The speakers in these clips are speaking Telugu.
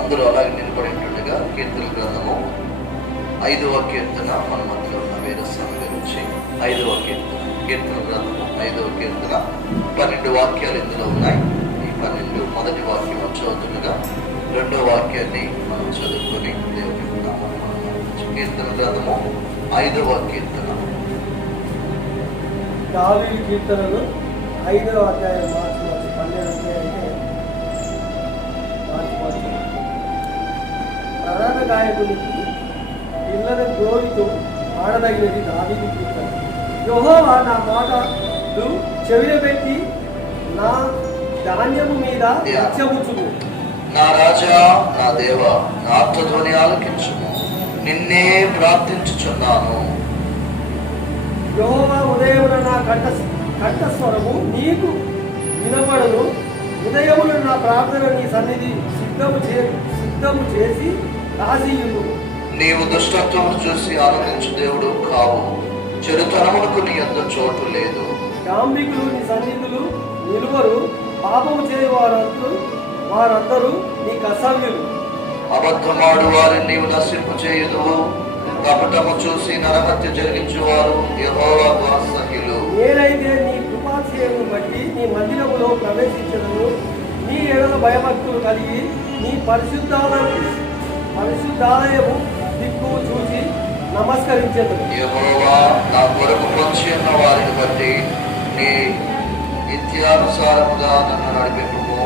అందరూ అలాగే నిలబడి ఉంటుండగా కీర్తన గ్రంథము 5వ కీర్తన మన మధ్యలో ఉన్న వీరస్వామి గురించి 5వ కీర్తన గ్రంథము 5వ కీర్తన 12 వాక్యాలు ఇందులో ఉన్నాయి. ఈ 12 మొదటి వాక్యం చదువుతుండగా 2వ వాక్యాన్ని మనం చదువుకొని దేవుని నామమున కీర్తన గ్రంథము 5వ కీర్తన. దావీదు కీర్తనలు 5వ అధ్యాయం మార్చి 12 ప్రధాన గాయకునికి పిల్లల జోలితో ఆడదగినది దావీదు కీర్తన. యెహోవా నా మాటలు చెవినబెట్టి నా ధాన్యము మీద లక్ష్యముచుము. నా రాజా నా దేవ నా ఆర్తధ్వని ఆలకించుము, నిన్నే ప్రార్థించుచున్నాను. యెహోవా ఉదయమున నా కంఠస్వరము నీకు వినపడను. ఉదయమున నా ప్రార్థన నీ సన్నిధి సిద్ధము చేసి రాసియును. నీవు దుష్టత్వము చూసి ఆనందించు దేవుడు కావు, చెడుతనమునకు నీ యొద్ద చోటు లేదు. డాంబికులు నీ సన్నిధులు నిలువరు, పాపము చేయ వారందరూ నీకు అసహ్యులు. అబద్ధమాడు వారిని నీవు నశింపు చేయుదువు, కపటము చూసి నరహత్య జరిగించువారు యెహోవాకు అసహ్యులు. నేనైతే నీ కృపాతిశయమును బట్టి నీ మందిరములో ప్రవేశించదను. నీ ఎడల భయభక్తులు కలిగి నీ పరిశుద్ధాలయము దిక్కు చూసి నమస్కరించదు. యెహోవా నా కొరకు పొంచి ఉన్న వారిని బట్టి నీ నిత్యానుసారముగా నన్ను నడిపింపుము,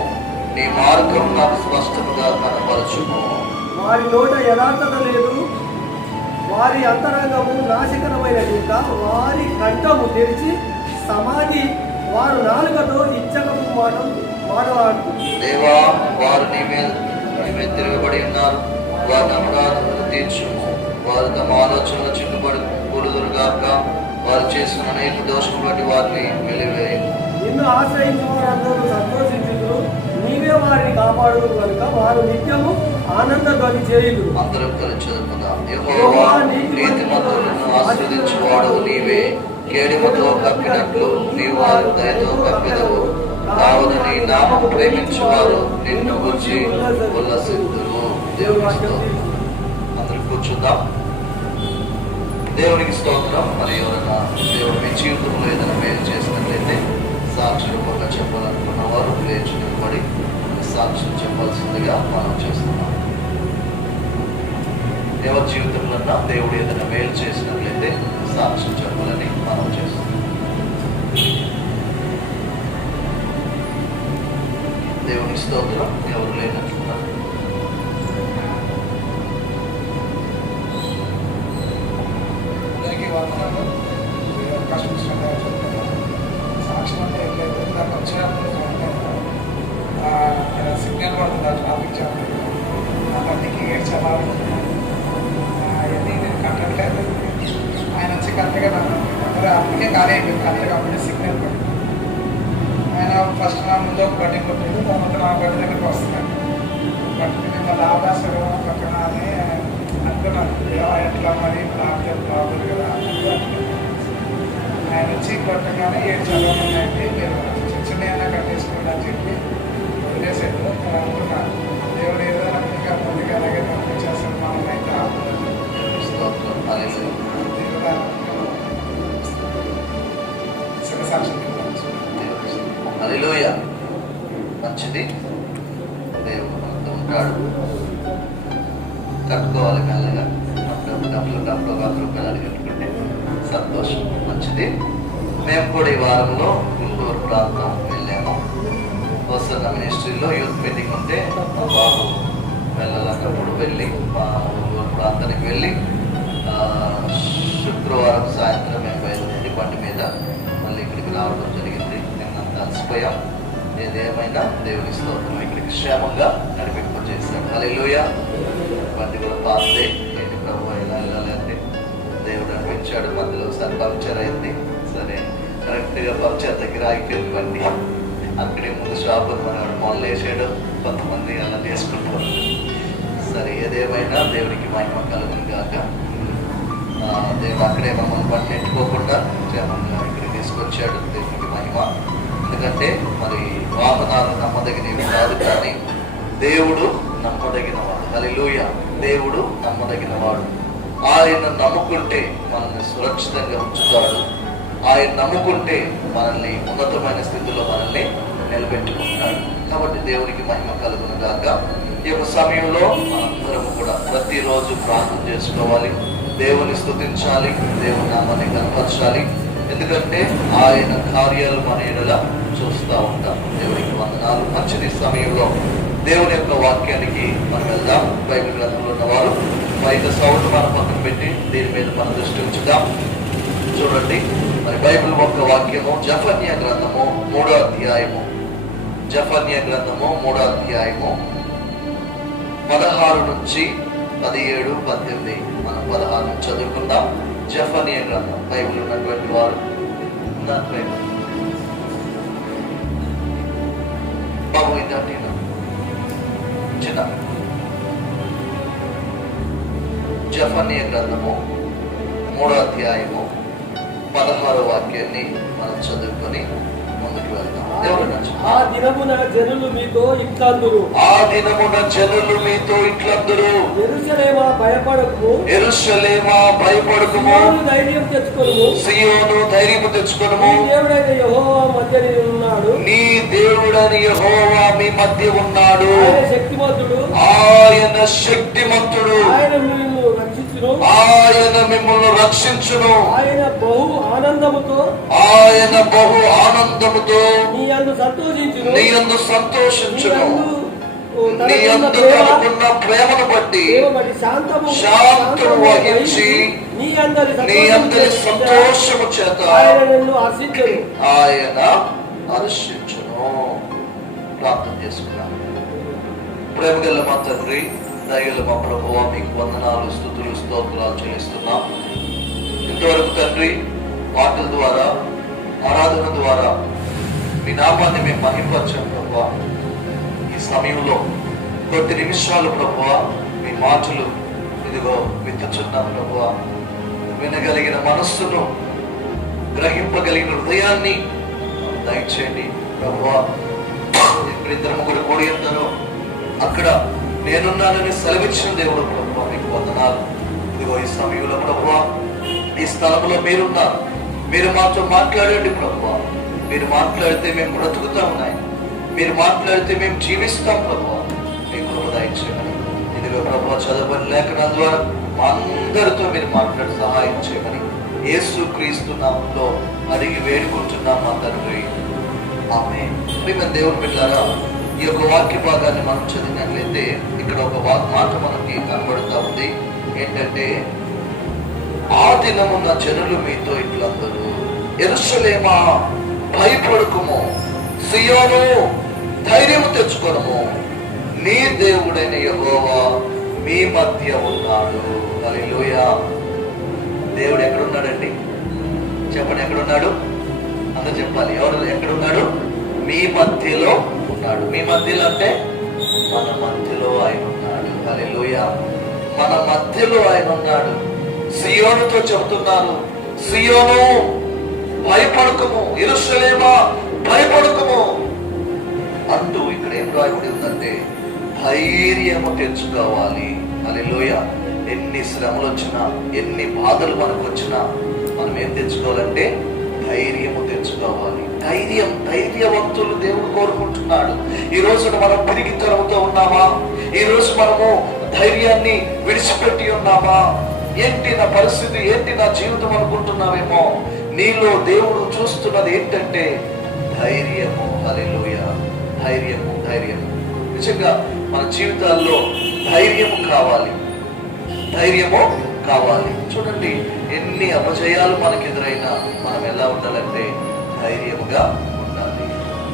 నీ మార్గం నాకు స్పష్టముగా కనపరచుము. వారి నోట యథార్థత లేదు, వారి అంతరంగము నాశకరమైన చింత, వారి కంఠము తెరిచి సమాధి, వారు నాలుకతో ఇచ్చకపు మాటలాడుతుంది. దేవా, వారు నీ మీద తిరగబడి ఉన్నారు, వారిని అపరాధములు తీర్చుము. వారు తమ ఆలోచనలు చిక్కుబడి కూడుదురుగాక, వారు చేసిన అనేక దోషములు బట్టి వారిని వెలివేయము. నిన్ను ఆశ్రయించిన వారందరూ సంతోషించుదురు, నీవే వారిని కాపాడు కనుక వారు నిత్యము ఆనంద ధ్వని చేయుదురు. అందరం కలిసి చదువుకుందాం. యెహోవా నీతిమంతులను ఆశీర్వదించువాడు నీవే, కేడిముతో కప్పినట్లు నీవు వారి దయతో కప్పెదవు. కావున నీ నామము ప్రేమించువారు నిన్ను గురించి ఉల్లసిద్దురు. దేవుని స్తోత్రం. అందరూ కూర్చుందాం. దేవునికి స్తోత్రం. మరి ఎవరైనా దేవుడు మీ జీవితంలో ఏదైనా మేలు చేసినట్లయితే సాక్షి రూపంగా చెప్పాలనుకున్న వారు లేచి నిలబడి సాక్ష్యం చెప్పాల్సిందిగా మనం చేస్తున్నాం. ఎవరి జీవితంలో దేవుడు ఏదైనా మేలు చేసినట్లయితే సాక్ష్యం చెప్పాలని మనం చేస్తున్నాం. దేవుని స్తోత్రం. ఎవరు లేనట్లున్నారు. వందనాలు. అవకాశం ఇష్టంగా చెప్తున్నాను. సాక్ష్యం అంటే ఏం లేదు, నాకు వచ్చినప్పుడు సిగ్నల్ పడుతుంది ట్రాఫిక్ జామ్, నా తండ్రికి ఏడ్చాలా అవన్నీ నేను కట్టట్లేదు. ఆయన వచ్చి కరెక్ట్గా అందరూ అప్పటికే ఖాళీ అయిపోయింది, కరెక్ట్గా అప్పుడే సిగ్నల్ పడింది. ఆయన ఫస్ట్ నా ముందు ఒక బట్టి కొట్టింది, తర్వాత నా బట్టి దగ్గరికి వస్తున్నాను. బట్టి మళ్ళీ ఆభాసగా పక్కన అని అనుకున్నాను, ఎట్లా మరి నాకు ప్రాబ్లం కదా అనుకున్నాను. ఆయన వచ్చి కొట్టగానే 7 చదవమన్నాయంటే మీరు చిన్న కట్టేసుకోండి అని చెప్పి వదిలేసాడు. అనుకున్నాను దేవుడు ఏదో ఇంకా ముందుగా అలాగే పంపించేస్తాను. మామూలు అయితే దేవుడు సాక్ష్యం హల్లెలూయా. మంచిది. దేవుడు మనతో ఉంటాడు. కట్టుకోవాలి మెల్లగా. డబ్బులు 100 రూపాయలు అడిగట్టుకుంటే సంతోషం. మంచిది. మేము కూడా ఈ వారంలో గుంటూరు ప్రాంతం వెళ్ళాము. వస్తున్న మినిస్ట్రీలో యూత్ మీటింగ్ ఉంటే మా బాబు వెళ్ళాలన్నప్పుడు వెళ్ళి మా గుంటూరు ప్రాంతానికి వెళ్ళి శుక్రవారం సాయంత్రం మేము బయలుదేరి బండి మీద మళ్ళీ ఇక్కడికి రావడం జరిగింది. నిన్నంత అలసిపోయాం. ఏదేమైనా దేవుని స్తోత్రం, ఇక్కడికి క్షేమంగా నడిపింపజేశాడు. హల్లెలూయా. బండి కూడా పాస్తే ఏంటి ప్రభు ఇలా వెళ్ళాలంటే దేవుడు అనిపించాడు. మధ్యలో ఒకసారి పంక్చర్ అయింది. సరే, కరెక్ట్గా పంక్చర్ దగ్గర ఆగిపోయింది బండి. అక్కడే ముందు షాపు మనవాడు మొదలు వేసాడు. కొంతమంది అలా చేసుకుంటారు. సరే, ఏదేమైనా దేవుడికి మహిమ కలుగును గాక. దేవుడు అక్కడే మమ్మల్ని బండి నెట్టుకోకుండా క్షేమంగా ఇక్కడికి తీసుకొచ్చాడు. దేవుడికి మహిమ. ఎందుకంటే మరి వాహనాలు నమ్మదగినవి కాదు, కానీ దేవుడు నమ్మదగినవాడు. హల్లెలూయా. దేవుడు నమ్మదగినవాడు. ఆయన నమ్ముకుంటే మనల్ని సురక్షితంగా ఉంచుతాడు. ఆయన నమ్ముకుంటే మనల్ని ఉన్నతమైన స్థితిలో మనల్ని నిలబెట్టుకుంటాడు. కాబట్టి దేవునికి మహిమ కలుగును గాక. ఈ యొక్క సమయంలో మనందరం కూడా ప్రతిరోజు ప్రార్థన చేసుకోవాలి, దేవుని స్తుతించాలి, దేవుని నామాన్ని కనపరచాలి. ఎందుకంటే ఆయన కార్యాలు మన ఎడల చూస్తూ ఉంటాం. దేవునికి వందనాలు. మంచిది. సమయంలో దేవుని యొక్క వాక్యానికి మనం వెళ్దాం. బైబిల్ గ్రంథంలో ఉన్నవారు బయట సౌండ్ మన పక్కన పెట్టి దీని మీద మన దృష్టి ఉంచుదాం. చూడండి, మరి బైబిల్ యొక్క వాక్యము జఫన్యా గ్రంథము 3వ అధ్యాయము. జఫన్యా గ్రంథము 3వ అధ్యాయము 16 నుంచి 17, 18. మనం 16 నుంచి చదువుకుందాం. జఫన్యా గ్రంథం బైబిల్ ఉన్నటువంటి వారు బాబు ఇదండి చిన్న జఫన్యా గ్రంథము 3వ అధ్యాయము 16వ వాక్యాన్ని మనం చదువుకొని ముందుకు వెళ్దాం. ఆ దినమున జనులు మీతో ఇట్లందురు. ఆ దినమున జనులు మీతో ఇట్లందురు. యెరూషలేమా భయపడకుము. యెరూషలేమా భయపడకుము. సియోను ధైర్యం తెచ్చుకొనుము. సియోను ధైర్యం తెచ్చుకొనుము. నీ దేవుడైన యెహోవా మధ్య ఉన్నాడు. నీ దేవుడైన యెహోవా మీ మధ్య ఉన్నాడు. ఆయన శక్తిమంతుడు. ఆయన శక్తిమంతుడు. ఆయన నిన్ను రక్షించును. ఆయన మిమ్మల్ని రక్షించును. ఆయన బహు ఆనందముతో. ఆయన బహు ఆనందముతో నీ యందు సంతోషించును. నీ యందు సంతోషించును. నీ యందు తనకున్న ప్రేమను బట్టి శాంతము వహించి నీ అందరి సంతోషము చేత ఆయన హర్షించును. ప్రార్థన చేసుకున్నాను. ప్రేమగల మా తండ్రి, దయగల మా ప్రభువా, మీకు వందనాలు, స్తుతులు, స్తోత్రాలు చెల్లిస్తున్నాం. ఇంతవరకు తండ్రి పాటల ద్వారా, ఆరాధన ద్వారా మీ నామాన్ని మేము మహింపరచాం ప్రభువా. ఈ సమయంలో కొద్ది నిమిషాలు ప్రభువా మీ మాటలు ఇదిగో విత్తుచున్నాం ప్రభువా. వినగలిగిన మనస్సును, గ్రహింపగలిగిన హృదయాన్ని దయచేయండి ప్రభువా. ఇప్పుడు ఇద్దరు ముగ్గురు కూడి ఉన్నారో అక్కడ నేనున్నానని సెలవిచ్చిన దేవుడు ప్రభువా, మీకు వందనాలు. ఇదిగో ఈ సమయంలో ప్రభువా, ఈ స్థలంలో మీరున్నారు. మీరు మాతో మాట్లాడండి ప్రభువా. మీరు మాట్లాడితే మేము బ్రతుకుతా ఉన్నాయి. మీరు మాట్లాడితే మేము జీవిస్తాం ప్రభువా. మీకు కృప దయచేయమని, ఇదిగో ప్రభువా చదవని లేఖనాల ద్వారా మా అందరితో మీరు మాట్లాడి సహాయం చేయమని యేసు క్రీస్తు నామములో అడిగి వేడుకుంటున్నాం మా తండ్రి, ఆమేన్. ప్రియమైన దేవుని బిడ్డలారా, ఈ యొక్క వాక్య భాగాన్ని మనం చదివినట్లయితే ఇక్కడ ఒక మాట మనకి కనబడుతూ ఉంది. ఏంటంటే, ఆ దినమున్న జనులు మీతో ఇట్లందరూ, యెరూషలేమా భయపడకుము, సియోను ధైర్యము తెచ్చుకొనుము, నీ దేవుడైన యెహోవా మీ మధ్య ఉన్నాడు. హల్లెలూయా. దేవుడు ఎక్కడున్నాడండి? చెప్పండి, ఎక్కడున్నాడు? అందరూ చెప్పాలి. ఎవరు ఎక్కడున్నాడు? మీ మధ్యలో ఉన్నాడు. మీ మధ్యలో అంటే మన మధ్యలో ఆయన ఉన్నాడు. హల్లెలూయా. మన మధ్యలో ఆయన ఉన్నాడు. సియోనుతో చెబుతున్నాను, సియోను భయపడకము, యెరూషలేమా భయపడకము అంటూ ఇక్కడ ఏం రాయబడి ఉందంటే ధైర్యము తెచ్చుకోవాలి. హల్లెలూయా. ఎన్ని శ్రమలు వచ్చినా, ఎన్ని బాధలు మనకు వచ్చినా మనం ఏం తెచ్చుకోవాలంటే ధైర్యము తెచ్చుకోవాలి. ధైర్యవంతులు దేవుడు కోరుకుంటున్నాడు. ఈ రోజు మనం పిరిగితనంతో ఉన్నామా? ఈ రోజు మనము ధైర్యాన్ని విడిచిపెట్టి ఉన్నామా? ఏంటి నా పరిస్థితి, ఏంటి నా జీవితం అనుకుంటున్నావేమో. నీలో దేవుడు చూస్తున్నది ఏంటంటే ధైర్యము. హల్లెలూయా. ధైర్యము. నిజంగా మన జీవితాల్లో ధైర్యము కావాలి. చూడండి, ఎన్ని అపజయాలు మనకు ఎదురైనా మనం ఎలా ఉండాలంటే ధైర్యముగా ఉండాలి.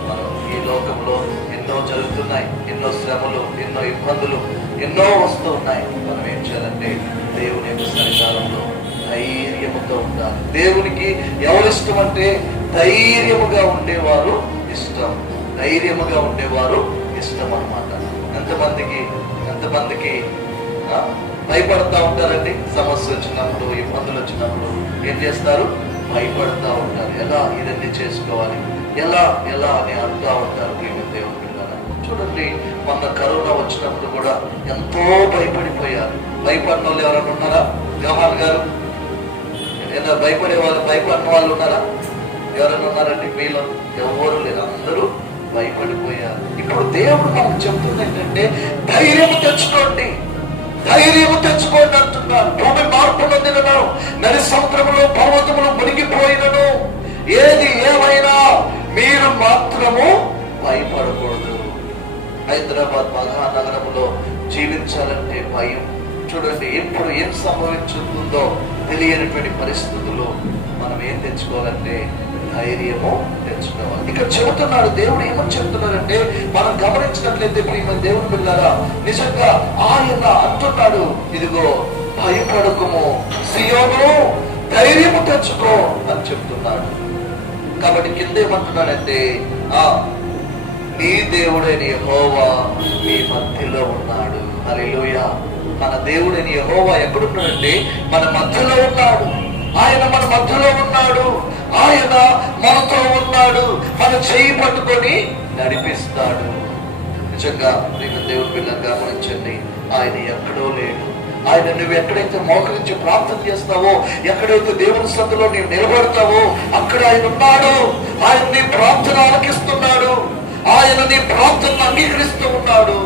మనం ఈ లోకంలో ఎన్నో జరుగుతున్నాయి, ఎన్నో శ్రమలు, ఎన్నో ఇబ్బందులు ఎన్నో వస్తూ ఉన్నాయి. మనం ఏం చేయాలంటే దేవుని యొక్క సన్నిధానంలో ధైర్యముతో ఉండాలి. దేవునికి ఎవరు ఇష్టం అంటే ధైర్యముగా ఉండేవారు ఇష్టం. అన్నమాట. ఎంతమందికి భయపడతా ఉంటారండి. సమస్య వచ్చినప్పుడు, ఇబ్బందులు వచ్చినప్పుడు ఏం చేస్తారు? భయపడతా ఉంటారు. ఎలా ఇదన్నీ చేసుకోవాలి, ఎలా అని అంటూ ఉంటారు. దేవుని పిల్లలు చూడండి, మొన్న కరోనా వచ్చినప్పుడు కూడా ఎంతో భయపడిపోయారు. భయపడిన వాళ్ళు ఎవరైనా ఉన్నారా? యోహాన్ గారు, ఏదైనా భయపడిన వాళ్ళు ఉన్నారా? ఎవరైనా ఉన్నారండి? మీలో ఎవరు లేరు, అందరూ భయపడిపోయారు. ఇప్పుడు దేవుడు మనకు చెప్తుంది ఏంటంటే ధైర్యము తెచ్చుకోండి అంటున్నారు. భూమి మార్పు నొందినను, నది సముద్రములో పర్వతములు మునిగిపోయినను, ఏది ఏమైనా మీరు మాత్రము భయపడకూడదు. హైదరాబాద్ మహానగరంలో జీవించాలంటే భయం. చూడండి, ఎప్పుడు ఏం సంభవించుతుందో తెలియనటువంటి పరిస్థితుల్లో మనం ఏం తెచ్చుకోవాలంటే ధైర్యము తెచ్చుకోవాలి. ఇక్కడ చెబుతున్నాడు దేవుడు. ఏమని చెప్తున్నాడంటే మనం గమనించినట్లయితే ప్రియమైన దేవుని బిడ్డలారా, నిజంగా ఆయన అంటున్నాడు, ఇదిగో భయపడకుము, సియోను ధైర్యము తెచ్చుకో అని చెప్తున్నాడు. కాబట్టి కింద ఏమంటున్నాడంటే నీ దేవుడైన యెహోవా మీ మధ్యలో ఉన్నాడు. హల్లెలూయా. మన దేవుడైన యెహోవా ఎక్కడున్నాడంటే మన మధ్యలో ఉన్నాడు. ఆయన మన మధ్యలో ఉన్నాడు. ఆయన మనతో ఉన్నాడు. మన చేయి పట్టుకొని నడిపిస్తాడు. నిజంగా ప్రియమైన దేవుని పిల్లలు గమనించండి, ఆయన ఎక్కడో లేడు. ఆయన నువ్వు ఎక్కడైతే మోకరించి ప్రార్థన చేస్తావో, ఎక్కడైతే దేవుని సన్నిధిలో నీవు నిలబడతావో అక్కడ ఆయన ఉన్నాడు. ఆయన నీ ప్రార్థన ఆలకిస్తున్నాడు. ఆయన నీ ప్రార్థనను అంగీకరిస్తూ ఉన్నాడు.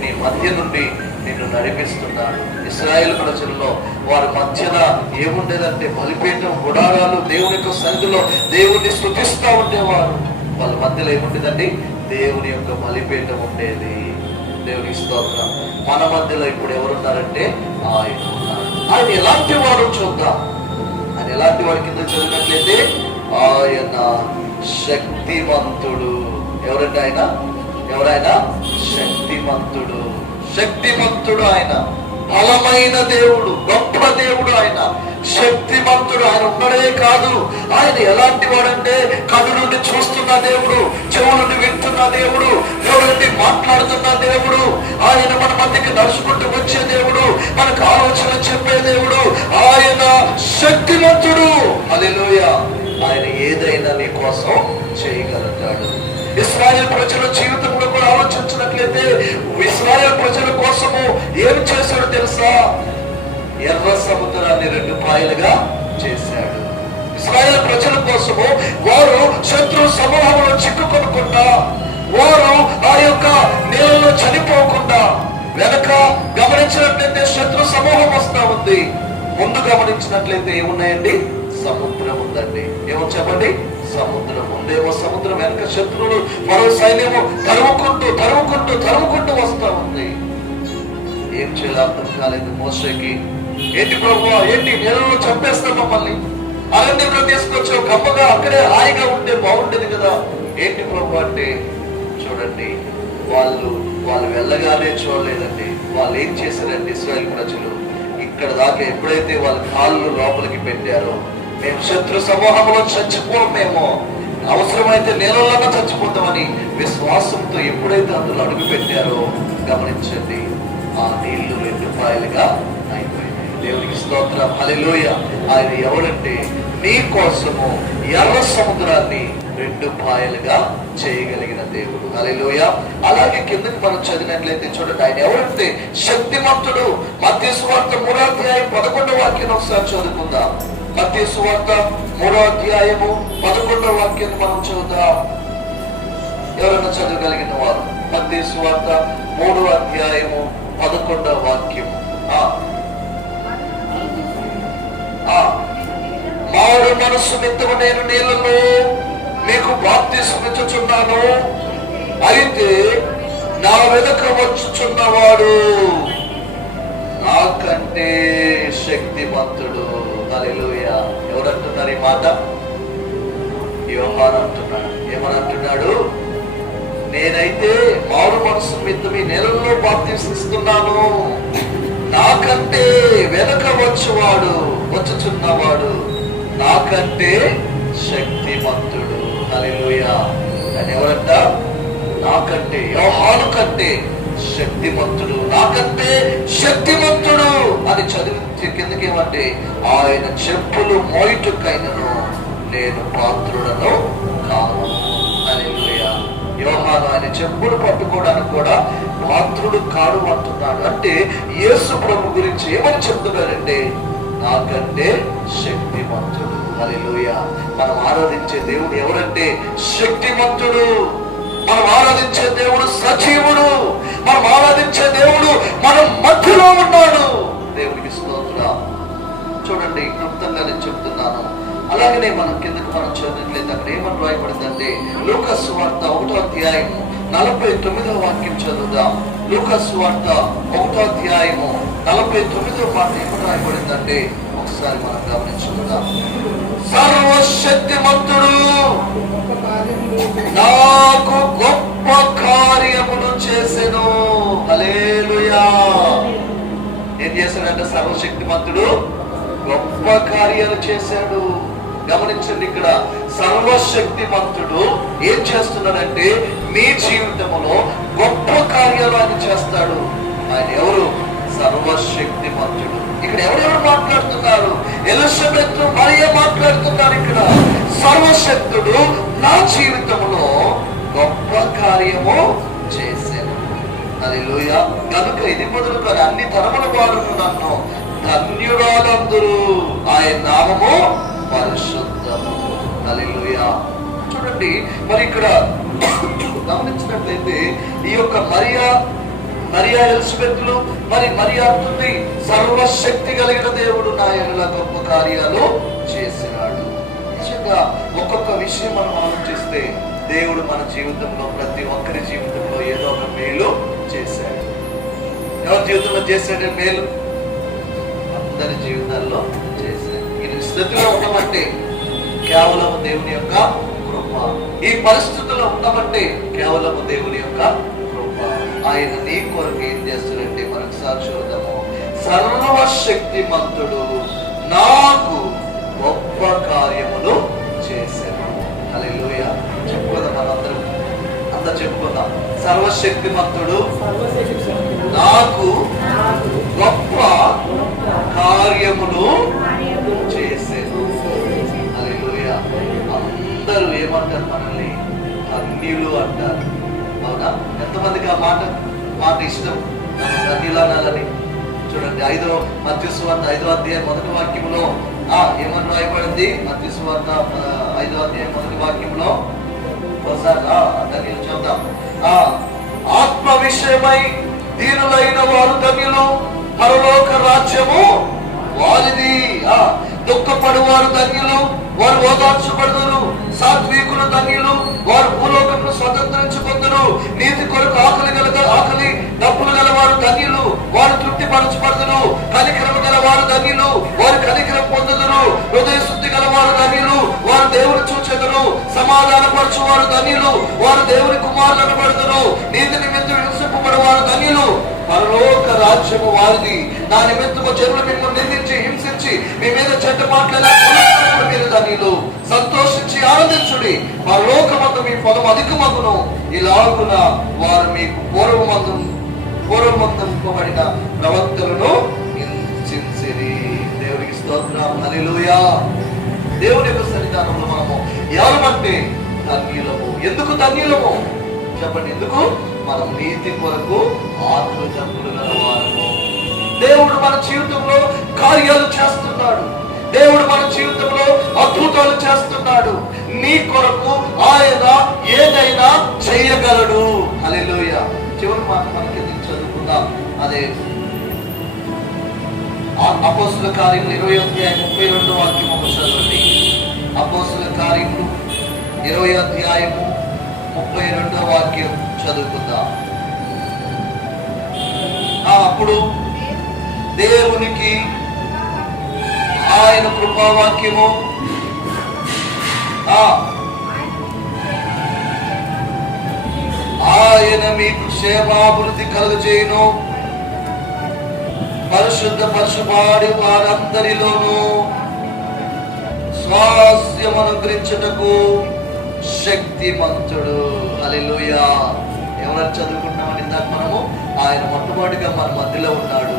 నీ మధ్య నుండి నిన్ను నడిపిస్తున్నాడు. ఇశ్రాయేలు ప్రజల్లో వారి మధ్యన ఏముండేదంటే బలిపీఠం, గుడారాలు, దేవుని యొక్క సన్నిధిలో దేవుణ్ణి స్తుతిస్తూ ఉండేవారు. వాళ్ళ మధ్యలో ఏముండేదండి? దేవుని యొక్క బలిపీఠం ఉండేది. దేవునికి స్తోత్రం. మన మధ్యలో ఇప్పుడు ఎవరున్నారంటే ఆయన ఉన్నారు. ఆయన ఎలాంటి వాడు చూద్దాం. ఆయన ఎలాంటి వాడి కింద చదివినట్లయితే ఆయన శక్తిమంతుడు. ఎవరంటే ఆయన? ఎవరైనా శక్తిమంతుడు. శక్తిమంతుడు ఆయన. బలమైన దేవుడు, గొప్ప దేవుడు ఆయన. శక్తిమంతుడు. ఆయన ఉన్నడే కాదు, ఆయన ఎలాంటి వాడంటే కన్ను నుండి చూస్తున్న దేవుడు, చెవు నుండి వింటున్న దేవుడు, ఎవరంటే మాట్లాడుతున్న దేవుడు. ఆయన మన మధ్యకి నడుచుకుంటూ వచ్చే దేవుడు, మనకు ఆలోచన చెప్పే దేవుడు. ఆయన శక్తిమంతుడు. హల్లెలూయా. ఆయన ఏదైనా నీ కోసం చేయగలుగుతాడు. ఇశ్రాయేల్ ప్రజల జీవితంలో కూడా ఆలోచించినట్లయితే ఇశ్రాయేల్ ప్రజల కోసము ఏం చేశాడో తెలుసా? ఎర్ర సముద్రాన్ని 2 పాయలుగా చేశాడు. ఇశ్రాయేల్ ప్రజల కోసము వారు శత్రు సమూహంలో చిక్కుకొనకుండా, వారు ఆ యొక్క నీళ్ళలో చనిపోకుండా, వెనక గమనించినట్లయితే శత్రు సమూహం వస్తా ఉంది, ముందు గమనించినట్లయితే ఏమున్నాయండి? సముద్రం ఉందండి. ఏమో చెప్పండి? సముద్రం ఉందేమో. సముద్రం వెనక శత్రువులు మరో సైన్యము తరుముకుంటూ వస్తా ఉంది. ఏం చేయాలో అర్థం కాలేదు మోషేకి. ఏంటి ప్రభువా, ఏంటి నీళ్ళలో చంపేస్తాం మమ్మల్ని, అరణ్యంలో తీసుకొచ్చి గమ్మగా అక్కడే హాయిగా ఉంటే బాగుండేది కదా. ఏంటి ప్రభు అంటే, చూడండి, వాళ్ళు వెళ్ళగానే చూడలేదండి. వాళ్ళు ఏం చేశారంటే ఇశ్రాయేల్ ప్రజలు ఇక్కడ దాకా ఎప్పుడైతే వాళ్ళ కాళ్ళు లోపలికి పెట్టారో, మేము శత్రు సమూహంలో చచ్చిపోమేమో, అవసరమైతే నీళ్ళలోనే చచ్చిపోతామని విశ్వాసంతో ఎప్పుడైతే అందులో అడుగు పెట్టారో గమనించండి, ఆ నీళ్లు 2 పాయలుగా అయిపోయినాయి. దేవునికి స్తోత్రం. హల్లెలూయా. ఆయన ఎవరంటే నీ కోసము ఎర్ర సముద్రాన్ని 2 పాయలుగా చేయగలిగిన దేవుడు. హల్లెలూయా. అలాగే కిందకి మనం చదివినట్లయితే చూడండి, ఆయన ఎవరంటే శక్తిమంతుడు. మత్తయి సువార్త 3వ అధ్యాయం 11వ వాక్యం ఒకసారి చదువుకుందాం. మత్తయి సువార్త 3వ అధ్యాయము 11వ వాక్యాన్ని మనం చదువుదాం. ఎవరైనా చదవగలిగిన వారు మత్తయి సువార్త 3వ అధ్యాయము 11వ వాక్యము. మారు మనస్సు నిమిత్తము నేను నీళ్ళలో మీకు బాప్తిస్మమిచ్చుచున్నాను, అయితే నా వెనుక వచ్చుచున్నవాడు నాకంటే శక్తిమంతుడు. హల్లెలూయా. ఎవరంటున్నారు ఈ మాట? యోహాను అంటున్నాడు. ఏమని అంటున్నాడు? నేనైతే మారు మనసు నిమిత్తం ఈ నెలల్లో బాప్తిస్తున్నాను, నాకంటే వెనుక వచ్చుచున్నవాడు నాకంటే శక్తిమంతుడు. హల్లెలూయా. అని ఎవరంట? నాకంటే, యోహాను కంటే శక్తిమంతుడు, నాకంటే శక్తిమంతుడు అని చదివి కిందకి ఏమంటే, ఆయన చెప్పులు మోయుటకైనను నేను పాత్రుడను కాను. హల్లెలూయా. యోహాను ఆయన చెప్పులు పట్టుకోవడానికి కూడా పాత్రుడు కాడు అంటున్నాడు. అంటే యేసు ప్రభు గురించి ఏమని చెప్తున్నారంటే, నాకంటే శక్తిమంతుడు. హల్లెలూయా. మనం ఆరాధించే దేవుడు ఎవరంటే శక్తిమంతుడు. మనం ఆరాధించే దేవుడు సజీవుడు. మనం ఆరాధించే దేవుడు మన మధ్యలో ఉన్నాడు. దేవుడికి స్తోత్రం. చూడండి, క్లుప్తంగా నేను చెప్తున్నాను. అలాగనే మనం కిందకు మనం చదివినట్లయితే అక్కడ ఏమని రాయబడిందంటే, లూకాసు సువార్త 1వ అధ్యాయము 49వ వాక్యం చదువుదాం. లూకాసు సువార్త 1వ అధ్యాయము 49వ మాట ఏమని రాయబడిందంటే ఒకసారి మనం గమనించుకుందాం. సర్వశక్తిమంతుడు నాకు గొప్ప కార్యములు చేసెను. హల్లెలూయా. ఏం చేశాడంటే సర్వశక్తిమంతుడు గొప్ప కార్యాలు చేశాడు. గమనించండి, ఇక్కడ సర్వశక్తిమంతుడు ఏం చేస్తున్నాడంటే మీ జీవితంలో గొప్ప కార్యాలు ఆయన చేస్తాడు. ఆయన ఎవరు? సర్వశక్తిమంతుడు. ఇక్కడ ఎవరెవరు మాట్లాడుతున్నారు? ఎలిజబెత్, మరియ మాట్లాడుతున్నారు. ఇక్కడ సర్వశక్తుడు నా జీవితంలో గొప్ప కార్యము చేశాను. హల్లెలూయా. కనుక ఇది మొదలుకొని అన్ని తరముల వారు నన్ను ధన్యురాలందరూ, ఆయన నామము పరిశుద్ధము. హల్లెలూయా. చూడండి, మరి ఇక్కడ గమనించినట్లయితే ఈ యొక్క మరియా ఎలిజబెత్లు, మరి మరియా అంటుంది సర్వశక్తి కలిగిన దేవుడు నా ఎడల గొప్ప కార్యాలు చేసినాడు. నిజంగా ఒక్కొక్క విషయం మనం ఆలోచిస్తే దేవుడు మన జీవితంలో ప్రతి ఒక్కరి జీవితంలో ఏదో ఒక మేలు చేశాడు. ఎవరి జీవితంలో చేశాడు మేలు? అందరి జీవితాల్లో చేశాడు. ఈ స్థితిలో ఉండమంటే కేవలం దేవుని యొక్క కృప. ఈ పరిస్థితుల్లో ఉండమంటే కేవలం దేవుని యొక్క కృప. ఆయన నీ కొరకు ఏం చేస్తాడంటే మరొకసారి చూద్దాము. సర్వశక్తిమంతుడు నాకు గొప్ప కార్యములు చేశాడు. హల్లెలూయా. చెప్పుకుందాం, మనందరం అందరూ చెప్పుకుందాం. సర్వశక్తిమంతుడు నాకు గొప్ప కార్యములు చేశాడు. హల్లెలూయా. అందరూ ఏమంటారు? మనల్ని ధన్యులు అంటారు. అవునా? ఎంతమందికి ఆ మాట ఇష్టం? ధన్యులు అనాలని. చూడండి, మత్తయి సువార్త 5వ అధ్యాయం 1వ వాక్యంలో ఏమని రాయబడింది? మత్తయి సువార్త 5వ అధ్యాయం 1వ వాక్యంలో ఒకసారి ధన్యులు చూద్దాం. ఆత్మ విషయమై దీనులైన వారు ధన్యులు, పరలోక రాజ్యము వారిది. దుఃఖపడు వారు ధన్యులు, వారు ఓదార్చబడుదురు. సాత్వికులు ధన్యులు, వారు భూలోకమును స్వతంత్రించుకొందురు. నీతి కొరకు ఆకలి డబ్బులు గల వారు ధన్యులు, వారు తృప్తిపరచబడుదురు. కనికరము గల వారు ధన్యులు, వారు కనికరం పొందుదురు. హృదయ శుద్ధి గల వారు ధన్యులు, వారు దేవుని చూచెదరు. సమాధానపరచు వారు ధన్యులు, వారు దేవుని కుమారులను పడుదురు. నీతి నిమిత్తం హింసింపబడు వారు ధన్యులు, పరలోక రాజ్యము వారిది. నా నిమిత్తము జనులు మిమ్మల్ని నిందించి హింసించి మీ మీద చెడ్డ మాట్లాడారు, మీరు ధన్యులు. సంతోషించి ఆనందించుడి, పరలోకమందు మీ ఫలం అధికమగును. ఇలాగున వారు మీకు పూర్వమందుబడిన ప్రవక్తలను హింసించిరి. దేవునికి స్తోత్రం. హల్లెలూయా. దేవుని యొక్క సన్నిధానంలో మనము ఎవరమంటే ధన్యులము. ఎందుకు ధన్యులము చెప్పండి? ఎందుకు? మనం నీతి కొరకు ఆత్మజంతులు గలవారము. దేవుడు మన జీవితంలో కార్యాలు చేస్తున్నాడు. దేవుడు మన జీవితంలో అద్భుతాలు చేస్తున్నాడు. నీ కొరకు ఆయన ఏదైనా చేయగలడు. హల్లెలూయా. చివరి మాట మనకి చదువుకుందాం. అదే అపోస్తుల కార్యములు 20వ అధ్యాయం 32వ వాక్యం చదవండి. అపోస్తుల కార్యములు 20వ అధ్యాయము 32వ వాక్యం చదువుకుందాం. అప్పుడు దేవునికి ఆయన కృపావాక్యము ఆయన మీకు క్షేమాభివృద్ధి కలుగజేయును. పరిశుద్ధపరచబడి వారందరిలోనూ స్వాస్థ్యం అనుగ్రహించుటకు శక్తిమంతుడు. హల్లెలూయా. ఎవరని చదువుకుంటామని ఇందాక మనము, ఆయన మొట్టమొదటిగా మన మధ్యలో ఉన్నాడు.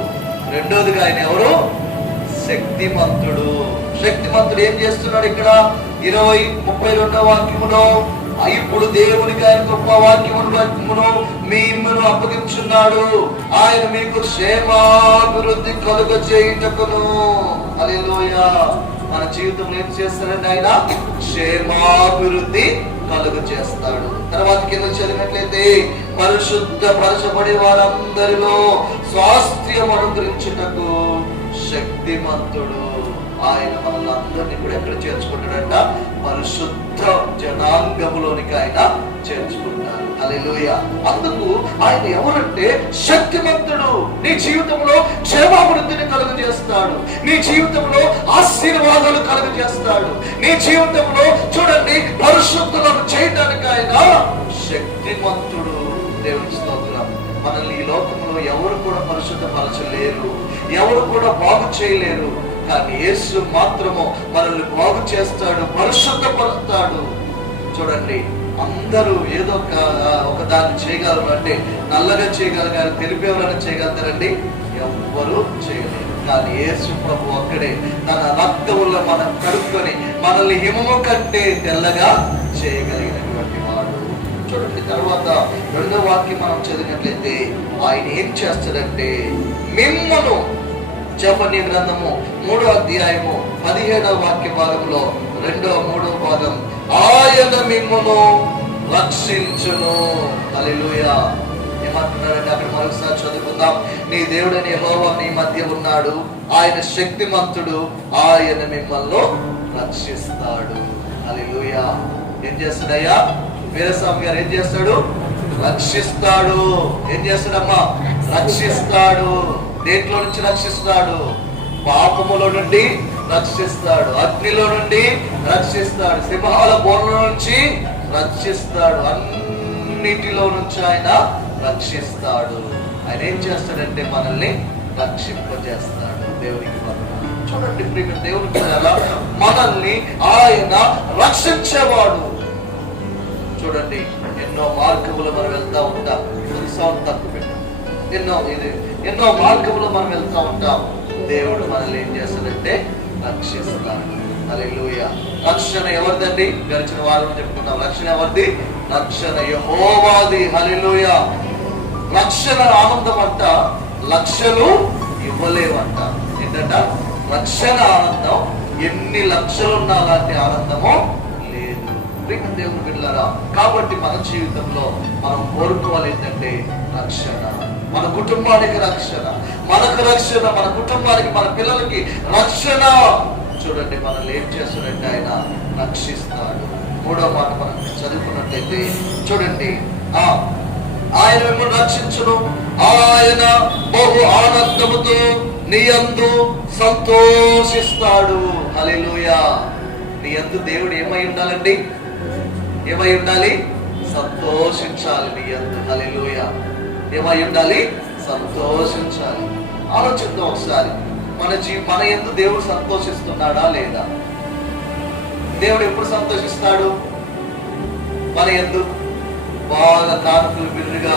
రెండోదిగా ఆయన ఎవరు? శక్తిమంతుడు. శక్తిమంతుడు ఏం చేస్తున్నాడు? ఇక్కడ 32వ వాక్యములో ఇప్పుడు దేవునికి ఆయన గొప్ప వాక్యమును మిమ్మల్ని అప్పగించున్నాడు. ఆయన మీకు క్షేమాభివృద్ధి కలుగజేయుటకును. హల్లెలూయా. మన జీవితంలో ఏం చేస్తాడండి? ఆయన క్షేమాభివృద్ధి కలుగ చేస్తాడు. తర్వాత కింద చదివినట్లయితే పరిశుద్ధపరచబడి వారందరిలో స్వాస్థ్యం అనుగ్రహించుటకు శక్తిమంతుడు. ఆయన మనల్ని అందరినీ కూడా ఎక్కడ చేర్చుకుంటాడంట? పరిశుద్ధ జనాంగంలోనికి ఆయన చేర్చుకుంటాడు. హల్లెలూయా. అందుకు ఆయన ఎవరంటే శక్తిమంతుడు. నీ జీవితంలో క్షేమాభివృద్ధిని కలుగు చేస్తాడు. నీ జీవితంలో ఆశీర్వాదాలు కలుగు చేస్తాడు. నీ జీవితంలో చూడండి పరిశుద్ధులను చేయడానికి ఆయన శక్తిమంతుడు. దేవుని స్తోత్రం. మనల్ని ఈ లోకంలో ఎవరు కూడా పరిశుద్ధపరచలేరు, ఎవరు కూడా బాగు చేయలేరు. కానీ యేసు మాత్రము మనల్ని బాగు చేస్తాడు, పరిశుద్ధపరుస్తాడు. చూడండి, అందరూ ఏదో ఒక దాన్ని చేయగలరు అంటే నల్లగా చేయగలరు, కానీ తెలుపు ఎవరైనా చేయగలుగుతారండి? ఎవ్వరూ చేయలేరు. కానీ యేసు ప్రభు ఒక్కడే తన రక్తములో మనం కడుక్కొని మనల్ని హిమము కంటే తెల్లగా చేయగలిగినటువంటి వాడు. చూడండి, తర్వాత 2వ వాక్యం మనం చదివినట్లయితే ఆయన ఏం చేస్తాడంటే మిమ్మును, జెఫన్య గ్రంథము 3వ అధ్యాయము 17వ వాక్య భాగంలో 2వ 3వ భాగం, ఆయన మిమ్మును రక్షించును. హల్లెలూయా. ఏమంటున్నాడంటే అక్కడ మరొకసారి చదువుకుందాం. నీ దేవుడైన యెహోవా నీ మధ్య ఉన్నాడు, ఆయన శక్తిమంతుడు, ఆయన మిమ్మల్ని రక్షిస్తాడు. హల్లెలూయా. ఏం చేస్తాడయ్యా? వీరస్వామి గారు ఏం చేస్తాడు? రక్షిస్తాడు. ఏం చేస్తాడమ్మా? రక్షిస్తాడు. దేంట్లో నుంచి రక్షిస్తాడు? పాపములో నుండి రక్షిస్తాడు, అగ్నిలో నుండి రక్షిస్తాడు, సింహాల బోన్ల నుంచి రక్షిస్తాడు, అన్నిటిలో నుంచి ఆయన రక్షిస్తాడు. ఆయన ఏం చేస్తాడంటే మనల్ని రక్షింపజేస్తాడు. దేవునికి వందనాలు. చూడండి ప్రియమైన దేవుని పిల్లలారా, మనల్ని ఆయన రక్షించేవాడు. చూడండి, ఎన్నో మార్గములు మనం వెళ్తా ఉంటాం. సౌండ్ తక్కువ పెట్టాం. ఎన్నో మార్గములు మనం వెళ్తా ఉంటాం. దేవుడు మనల్ని ఏం చేస్తాడంటే రక్షిస్తాడు. హల్లెలూయా. రక్షణ ఎవరిదండి? గడిచిన వారం చెప్పుకున్నాం. రక్షణ ఎవరిది? రక్షణ యెహోవాది. హల్లెలూయా. రక్షణ ఆనందం అంట లక్షలు ఇవ్వలేవంట. ఏంటంట? రక్షణ ఆనందం ఎన్ని లక్షలున్నా అలాంటి ఆనందమో లేదు. దేవుని బిడ్డలారా, కాబట్టి మన జీవితంలో మనం కోరుకోవాలి ఏంటంటే రక్షణ. మన కుటుంబానికి రక్షణ, మనకు రక్షణ, మన కుటుంబానికి, మన పిల్లలకి రక్షణ. చూడండి, మనల్ని ఏం చేస్తాడంటే ఆయన రక్షిస్తాడు. మూడో మాట మనం చదువుకున్నట్లయితే చూడండి, ఆయన మిమ్మల్ని రక్షించును, ఆయన బహు ఆనందముతో నీ యందు సంతోషిస్తాడు. హల్లెలూయా. నీ యందు దేవుడు ఏమై ఉండాలండి? ఏమై ఉండాలి? సంతోషించాలి నీ యందు. హల్లెలూయా. ఏమై ఉండాలి? సంతోషించాలి. ఆలోచిద్దాం ఒకసారి, మన యందు దేవుడు సంతోషిస్తున్నాడా లేదా? దేవుడు ఎప్పుడు సంతోషిస్తాడు? మన యందు బాగా కానుకలు బిర్రుగా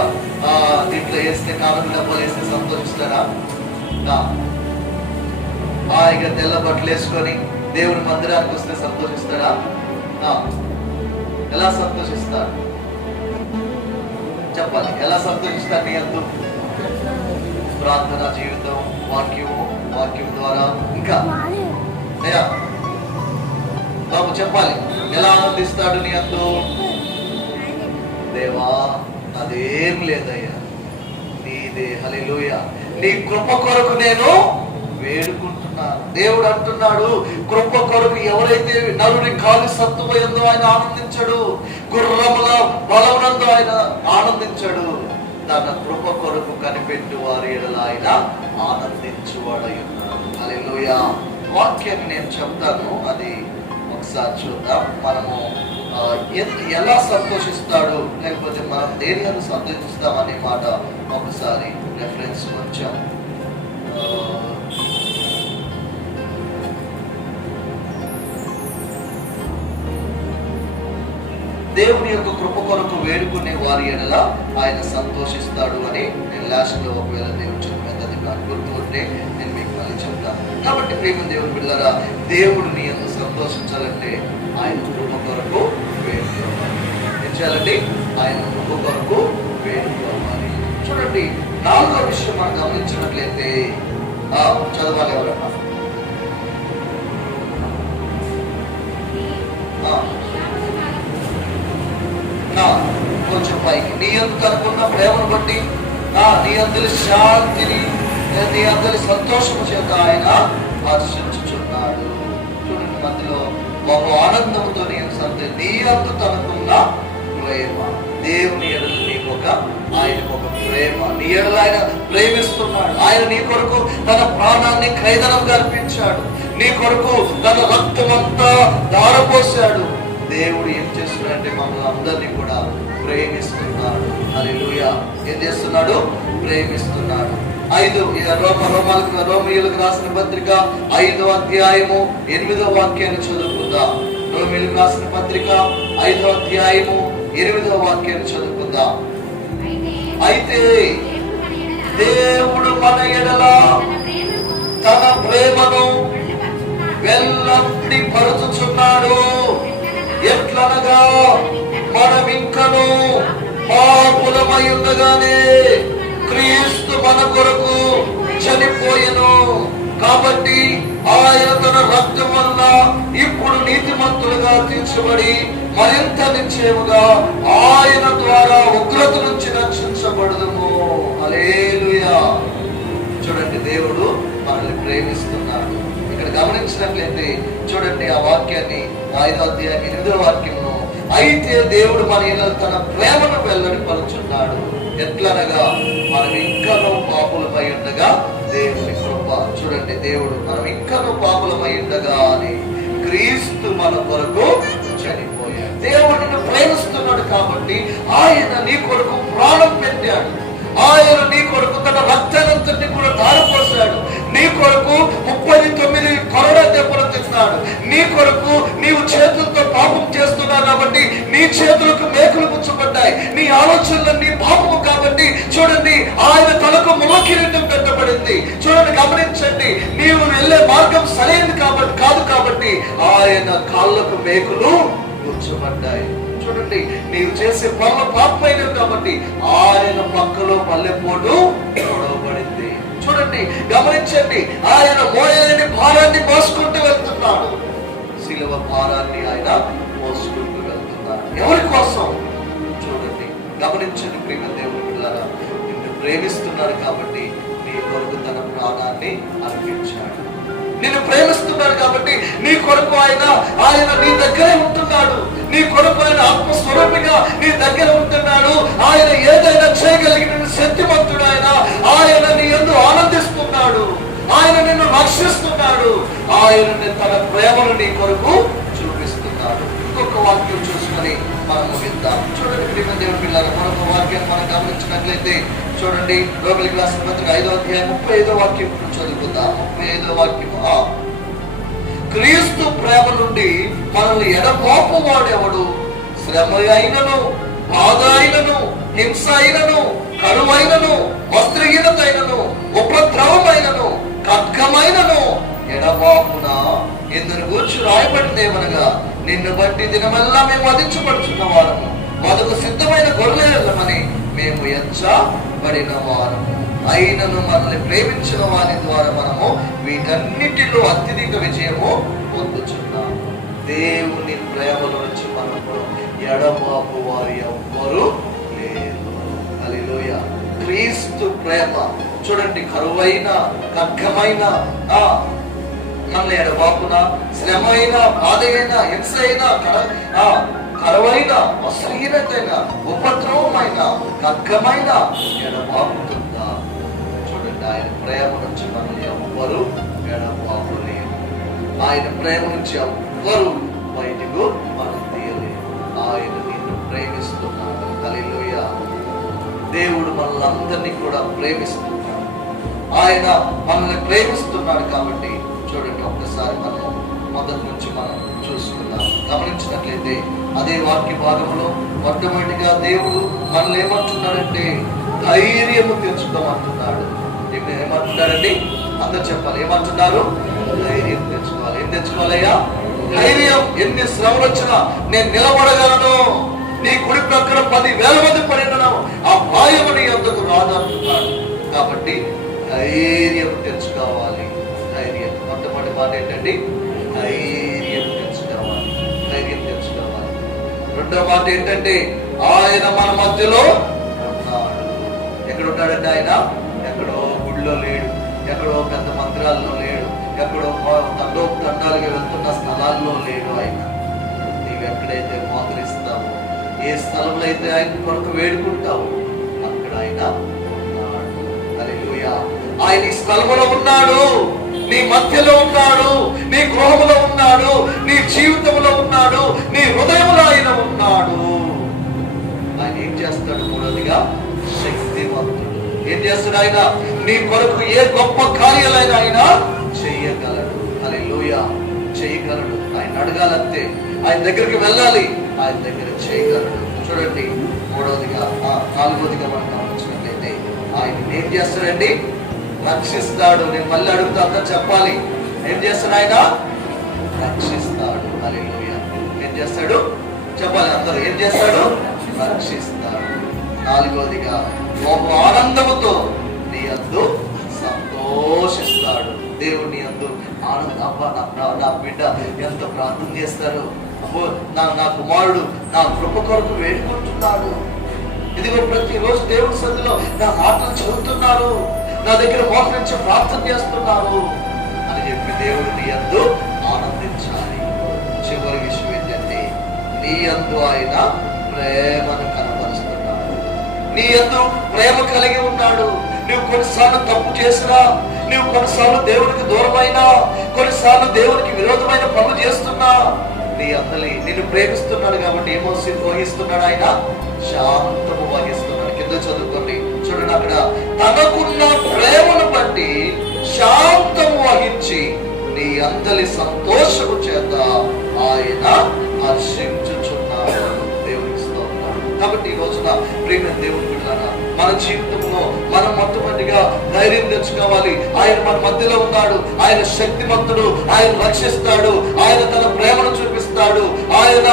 దీంట్లో వేస్తే, కానుకలు డబ్బాలు వేస్తే సంతోషిస్తాడా? హాయిగా తెల్ల బట్టలు వేసుకొని దేవుని మందిరానికి వస్తే సంతోషిస్తాడా? ఎలా సంతోషిస్తాడు? చెప్పాలి. ఎలా సంతోషిస్తాడు? నీ యందు ప్రార్థన జీవితం, వాక్యం ద్వారా, ఇంకా అయ్యా బాబు చెప్పాలి. ఎలా ఆనందిస్తాడు నీ యందు? దేవా, అదేం లేదయ్యా, నీదే. హల్లెలూయా. నీ కృప కొరకు నేను వేడుకుంటున్నాను. దేవుడు అంటున్నాడు, కృప కొరకు ఎవరైతే నరుని కాలు సత్తువయందో ఆయన ఆనందించడు, గుర్రముల బలమునందు ఆయన ఆనందించడు. తన కృప కొరకు కనిపెట్టు వారి ఎడల ఆయన ఆనందించువాడై ఉన్నాడు. హల్లెలూయా. వాక్యాన్ని నేను చెప్తాను, అది ఒకసారి చూద్దాం. మనము ఎలా సంతోషిస్తాడు, లేకపోతే మనం దేని మీద సంతోషిస్తాం అనే మాట ఒకసారి రెఫరెన్స్ కొంచెం దేవుని యొక్క కృప కొరకు వేడుకునే వారి ఎడల ఆయన సంతోషిస్తాడు అని నేను లాస్ట్లో ఒకవేళ దేవుడు చెప్పేది నాకు గుర్తుంటే నేను మీకు మళ్ళీ చెప్తాను. కాబట్టి ప్రేమ దేవుని బిడ్డలారా, దేవుడు నీ యందు సంతోషించాలంటే ఆయన కృప కొరకు వేడుకోవాలి. ఏం చేయాలండి? ఆయన కృప కొరకు వేడుకోవాలి. చూడండి, నాలుగో విషయం మనం గమనించినట్లయితే చదవాలి ఎవరన్నా? కొంచెం పైకి. నీ యందు కనుకున్న ప్రేమను బట్టి, నీ అందరి శాంతిని, నీ అందరి సంతోషము చేత ఆయన హర్షించుచున్నాడు. చూడండి, మధ్యలో బహు ఆనందంతో నీ యందు తనకున్న ప్రేమ. దేవుని ఎడల నీకు ఆయనకు ఒక ప్రేమ. నీ ఎడల ఆయన ప్రేమిస్తున్నాడు. ఆయన నీ కొరకు తన ప్రాణాన్ని ఖైదనంగా అర్పించాడు. నీ కొరకు తన రక్తమంతా ధారపోసాడు. దేవుడు ఏం చేస్తున్నాడంటే మమ్మల్ని అందరినీ కూడా ప్రేమిస్తున్నాడు. హల్లెలూయా. ఏం చేస్తున్నాడు? ప్రేమిస్తున్నాడు. రోమీయులకు రాసిన పత్రిక 5వ అధ్యాయము 8వ వాక్యాన్ని చదువుకుందాం. రోమీయులకు రాసిన పత్రిక 5వ అధ్యాయము 8వ వాక్యాన్ని చదువుకుందాం. అయితే దేవుడు మన ఎడల తన ప్రేమను వెల్లడి పరుచుచున్నాడు. ఎట్లనగా మనం ఇంకను పాపులమై ఉండగానే క్రీస్తు మన కొరకు చనిపోయెను. కాబట్టి ఆయన తన రక్తం వల్ల ఇప్పుడు నీతిమంతులుగా తీర్చబడి మరింత నిశ్చయముగా ఆయన ద్వారా ఉగ్రత నుంచి రక్షించబడదుము. హల్లెలూయా. చూడండి, దేవుడు మనల్ని ప్రేమిస్తున్నాడు. ఇక్కడ ఇక్కడ గమనించినట్లయితే చూడండి ఆ వాక్యాన్ని 5వ అధ్యాయం 8వ వాక్యంలో, అయితే దేవుడు మన యేన తన ప్రేమను వెల్లడిపరుచున్నాడు, ఎట్లనగా మనం ఇంకనూ పాపులమై ఉండగా దేవుని కృప. చూడండి, దేవుడు మనం ఇంకనూ పాపులమై ఉండగా అని క్రీస్తు మన కొరకు చనిపోయాడు. దేవుడు నిన్ను ప్రేమిస్తున్నాడు కాబట్టి ఆయన నీ కొరకు ప్రాణం పెట్టాడు. ఆయన నీ కొరకు తన రక్తానంతటిని కూడా ధారపోసాడు. నీ కొరకు 39 కొరడా దెబ్బలు తిన్నాడు. నీ కొరకు నీవు చేతులతో పాపం చేస్తున్నావు కాబట్టి నీ చేతులకు మేకులు ముచ్చబడ్డాయి. నీ ఆలోచనలన్నీ పాపము కాబట్టి చూడండి, ఆయన తలకు ముళ్ళ కిరీటం పెట్టబడింది. చూడండి, గమనించండి, నీవు వెళ్ళే మార్గం సరైనది కాదు కాబట్టి ఆయన కాళ్ళకు మేకులు ముచ్చబడ్డాయి. చూడండి, నీవు చేసే పనులు పాపమైనవి కాబట్టి ఆయన పక్కలో పల్లెపోటు గొడవబడింది. చూడండి, గమనించండి, ఆయన మోయలేని భారాన్ని మోసుకుంటూ వెళ్తున్నాడు. శిలువ భారాన్ని ఆయన మోసుకుంటూ వెళ్తున్నాడు. ఎవరి కోసం? చూడండి, గమనించండి ప్రియ దేవుని పిల్లరా, నిన్ను ప్రేమిస్తున్నాడు కాబట్టి నీ కొరకు తన ప్రాణాన్ని అర్పించాడు. నిన్ను ప్రేమిస్తున్నాడు కాబట్టి నీ కొరకు ఆయన నీ దగ్గరే ఉంటున్నాడు. నీ కొరకు ఆయన ఆత్మస్వరూపిగా నీ దగ్గర ఉంటున్నాడు. ఆయన ఏదైనా చేయగలిగిన శక్తిమంతుడు. ఆయన నీ యందు ఆనందిస్తున్నాడు. ఆయన నిన్ను రక్షిస్తున్నాడు. ఆయన తన ప్రేమను నీ కొరకు చూపిస్తున్నాడు. ఇంకొక వాక్యం చూసుకొని మనం ముగిద్దాం. చూడండి ప్రియ దేవుని పిల్లలు, మరొక వాక్యాన్ని మనం గమనించినట్లయితే చూడండి, రోమిలికి రాసిన పత్రిక 5వ అధ్యాయం 35వ వాక్యం చదువుకుందాం. 35వ వాక్యం, క్రీస్తు ప్రేమ నుండి మనల్ని ఎడబాపు వాడెవడు? శ్రమ అయినను, బాధ అయినను, హింస అయినను, కరువైనను, వస్త్రహీనతైనను, ఉపద్రవమైనను, ఖడ్గమైనను ఎడబాపున ఇందుని గూర్చి రాయబడిందేమనగా, నిన్ను బట్టి దినమెల్లా మేము వధించబడుచున్న వారము, మొదకు సిద్ధమైన గొర్రెలమని మేము ఎంచబడిన వారము. అయినను మనల్ని ప్రేమించిన వారి ద్వారా మనము వీటన్నిటిలో అత్యధిక విజయము పొందుచున్నాము. దేవుని ప్రేమలో నుంచి మనము ఎడబాపు వారి ఎవ్వరు లేదు. హల్లెలూయా. క్రీస్తు ప్రేమ చూడండి, కరువైన, ఖడ్గమైన, మనల్ని ఎడబాపున, శ్రమ అయినా, బాధ అయినా, హింస అయినా, కరువైన, వస్త్రహీనతైన, ఉపద్రవమైన, ఖడ్గమైన ఎడబాపుతుందా? చూడండి, ఆయన ప్రేమ నుంచి మనల్ని ఎవ్వరు ఎడబాపులేరు. ఆయన ప్రేమ నుంచి ఎవ్వరు బయటకు మనం తీయలేరు. ఆయన నిన్ను ప్రేమిస్తున్నాడు. హల్లెలూయా. దేవుడు మనల్ని కూడా ప్రేమిస్తున్నాడు. ఆయన మనల్ని ప్రేమిస్తున్నాడు కాబట్టి చూడండి, ఒక్కసారి మనం మొదటి నుంచి మనం చూసుకుందాం. గమనించినట్లయితే అదే వాక్య భాగంలో మొట్టమొదటిగా దేవుడు మనల్ని ఏమంటున్నాడంటే ధైర్యము తెచ్చుకోమంటున్నాడు. ఏమంటున్నాడండి? అందరు చెప్పాలి, ఏమంటున్నారు? ధైర్యం తెచ్చుకోవాలి. ఏం తెచ్చుకోవాలయ్యా? ధైర్యం. ఎన్ని శ్రమలు వచ్చినా నేను నిలబడగలను. నీ కుడి ప్రక్కన 10,000 మంది పడినను ఆ భయము నీ యొద్దకు రాదంటున్నాడు. కాబట్టి ధైర్యం తెచ్చుకోవాలి. ధైర్యం మొట్టమొదటి మాట ఏంటండి? ధైర్యం తెచ్చుకోవాలి. ధైర్యం తెచ్చుకోవాలి. రెండవ మాట ఏంటంటే ఆయన మన మధ్యలో ఉన్నాడు. ఎక్కడ ఉన్నాడంటే ఆయన ఎక్కడో గుడిలో లేడు, ఎక్కడో పెద్ద మందిరాల్లో లేడు, ఎక్కడో దండాలుగా వెళ్తున్న స్థలాల్లో లేడు. ఆయన నీవు ఎక్కడైతే మోకరిస్తావో, ఏ స్థలంలో అయితే ఆయన కొరకు వేడుకుంటావో అక్కడ ఆయన ఉన్నాడు. హల్లెలూయా. ఆయన ఈ స్థలంలో ఉన్నాడు, నీ మధ్యలో ఉన్నాడు, నీ గృహంలో ఉన్నాడు, నీ జీవితంలో ఉన్నాడు, నీ హృదయంలో ఆయన ఉన్నాడు. ఆయన ఏం చేస్తాడు? మూడవదిగా శక్తివంతుడు. ఏం చేస్తాడు ఆయన? నీ కొరకు ఏ గొప్ప కార్యాలైనా ఆయన చేయగలడు. హల్లెలూయా. చేయగలడు. ఆయన అడగాలంతే, ఆయన దగ్గరికి వెళ్ళాలి, ఆయన దగ్గర చేయగలడు. చూడండి, మూడవదిగా నాలుగవదిగా మనం గమనించినట్లయితే ఆయన ఏం చేస్తాడండి? రక్షిస్తాడు. నేను మళ్ళీ అడుగుతా, అందరూ చెప్పాలి. ఏం చేస్తాడు ఆయన? రక్షిస్తాడు. హల్లెలూయా. ఏం చేస్తాడు? చెప్పాలి అందరూ. ఏం చేస్తాడు? రక్షిస్తాడు. నాలుగవదిగా గొప్ప ఆనందముతో నీ యందు సంతోషిస్తాడు. దేవుని యందు ఆనంద. అబ్బా, నా బిడ్డ ఎంత ప్రార్థన చేస్తారు, అబ్బో నా కుమారుడు నా కృప కొరకు వేడుకుంటున్నాడు, ఇదిగో ప్రతిరోజు దేవుడి సన్నిధిలో నా మాటలు చదువుతున్నారు, నా దగ్గర మోకరించి ప్రార్థన చేస్తున్నారు అని చెప్పి దేవుడు నీ యందు ఆనందించాలి. చివరి విషయం ఏంటంటే నీ యందు ఆయన ప్రేమను కనపరుస్తున్నాడు. నీ యందు ప్రేమ కలిగి ఉన్నాడు. నువ్వు కొన్నిసార్లు తప్పు చేసినా, నువ్వు కొన్నిసార్లు దేవునికి దూరమైనా, కొన్నిసార్లు దేవునికి విరోధమైన పనులు చేస్తున్నా, నీ అందలి నిన్ను ప్రేమిస్తున్నాడు కాబట్టి ఏమో వహిస్తున్నాడు ఆయన? శాంతము వహిస్తున్నాడు. కింద చదువుకోండి, చూడండి అక్కడ, తనకున్న ప్రేమను బట్టి శాంతము వహించి నీ అందలి సంతోషము చేత ఆయన హర్షించుచున్నాడు. దేవునికి స్తోత్రం. కాబట్టి ఈ రోజున ప్రియమైన దేవుని బిడ్డలారా, మన జీవితంలో మనం మొట్టమొదటిగా ధైర్యం తెచ్చుకోవాలి. ఆయన మన మధ్యలో ఉన్నాడు. ఆయన శక్తిమంతుడు. ఆయన రక్షిస్తాడు. ఆయన తన ప్రేమను చూపిస్తాడు. ఆయన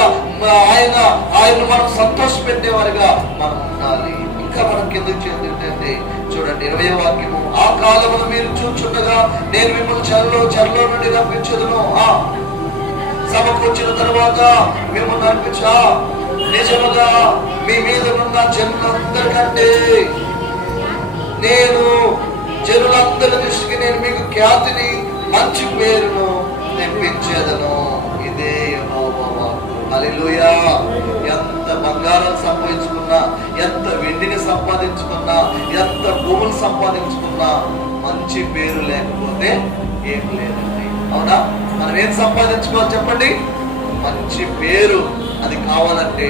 ఆయన ఆయన మనం సంతోష పెట్టేవారిగా మనం ఉండాలి. ఇంకా మనం కిందకి చేద్దంటే చూడండి 20వ వాక్యము, ఆ కాలమును మీరు చూచుండగా నేను మిమ్మల్ని చెరలో నుండి రప్పించదును. సమకూర్చిన తర్వాత మిమ్మల్ని నడిపించా నిజముగా మీ మీద ఉన్న జనులందరికంటే నేను జనులందరి దృష్టికి నేను మీకు ఖ్యాతిని మంచి పేరును తెప్పించేదను. ఇదే యెహోవా వాక్కు. హల్లెలూయా. ఎంత బంగారం సంపాదించుకున్నా, ఎంత వెండిని సంపాదించుకున్నా, ఎంత భూములు సంపాదించుకున్నా మంచి పేరు లేకపోతే ఏం లేదండి. అవునా? మనం ఏం సంపాదించుకోవాలి చెప్పండి? మంచి పేరు. అది కావాలంటే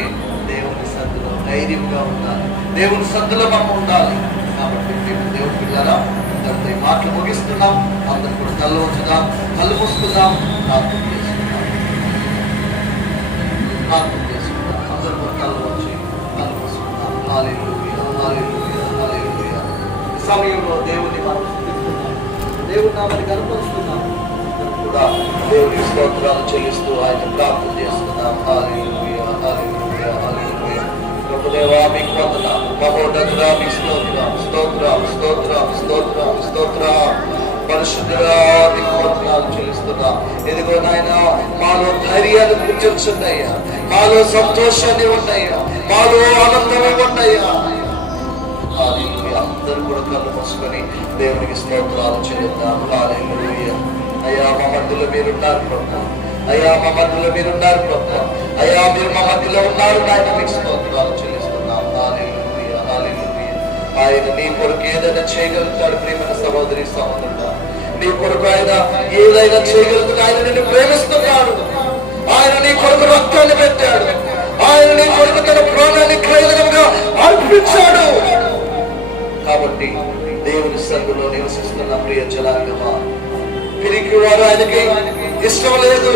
దేవుని సన్నిధిలో ధైర్యంగా ఉండాలి. దేవుని సన్నిధిలో మనం ఉండాలి. కాబట్టి దేవుని పిల్లరా, అందరితో ఈ మాటలు ముగిస్తున్నాం. అందరూ కూడా కళ్ళు ఉంచుదాం, కళ్ళు మూసుకుందాం, ప్రార్థన చేసుకుందాం. అందరూ కూడా కళ్ళు వచ్చి కళ్ళు మూసుకుందాం. హల్లెలూయా, హల్లెలూయా, హల్లెలూయా. సమయంలో దేవుని మనం స్తుతిస్తున్నాం, దేవుని నామాన్ని కనపరుస్తున్నాం. కూడా దేవుని స్తోత్రాలు చెల్లిస్తూ ఆయన ప్రార్థన చేస్తున్నాం. హల్లెలూయా, హల్లెలూయా, హల్లెలూయా. ప్రభుదేవా మీకు వందనాలు, మహోన్నతుడా మీకు స్తోత్రం, స్తోత్రం, స్తోత్రం, స్తోత్రం, స్తోత్రం. పరిశుద్ధుడా మీకు వందనాలు చెల్లిస్తున్నా. ఇదిగో నాయన, మాలో ధైర్యాన్ని పుట్టించున్నాయ్యా, మాలో సంతోషాన్ని ఉన్నాయ్యా, మాలో ఆనందం ఉన్నాయ్యా. హల్లెలూయా. అందరూ కూడా కళ్ళు మూసుకొని దేవునికి స్తోత్రాలు చెల్లిద్దాం. హల్లెలూయా. అయ్యా మా మధ్యలో మీరున్నారు ప్రభు. అయ్యా మా మధ్యలో మీరున్నారు ప్రభు. అయ్యా మీరు మా మధ్యలో ఉన్నారు. నాయన మీకు స్తోత్రాలు చెల్లిస్తున్నాం. హల్లెలూయా, హల్లెలూయా. ఆయన నీ కొరకు ఏదైనా చేయగలుగుతాడు. ప్రియమైన సహోదరి సహోదరుడా, నీ కొరకు ఆయన ఏదైనా చేయగలుగుతాడు. ఆయన నిన్ను ప్రేమిస్తున్నాడు. ఆయన నీ కొరకు రక్తాన్ని పెట్టాడు. ఆయన నీ కొరకు తన ప్రాణాన్ని క్రయధనంగా అర్పించాడు. కాబట్టి దేవుని సన్నిధిలో నివసిస్తున్న ప్రియ జనాంగమా, పిరికి వారు ఆయనకి ఇష్టం లేదు.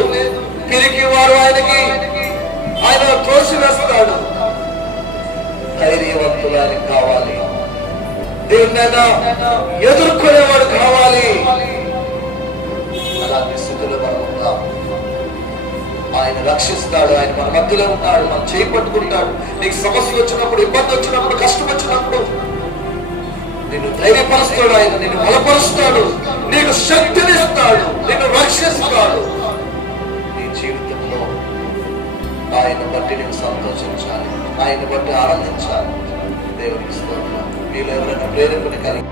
పిరికి వారు ఆయనకి ఆయన తోసివేస్తాడు. ధైర్యవంతులు ఆయనకి కావాలి. దేవునైనా ఎదుర్కొనేవాడు కావాలి. అలాంటి స్థితిలో మనం ఉన్నాం. ఆయన రక్షిస్తాడు. ఆయన మన మధ్యలో ఉన్నాడు. మనం చేయి పట్టుకుంటాడు. నీకు సమస్య వచ్చినప్పుడు, ఇబ్బంది వచ్చినప్పుడు, కష్టం వచ్చినప్పుడు నిన్ను ధైర్యపరుస్తాడు. ఆయన నిన్ను బలపరుస్తాడు. నీకు శక్తిని ఇస్తాడు. నిన్ను రక్షిస్తాడు. నీ జీవితంలో ఆయన బట్టి నేను సంతోషించాలి. ఆయన బట్టి ఆనందించాలి. దేవునికి స్తోత్రం. మీరు ఎవరైనా ప్రేరేపణ కలిగి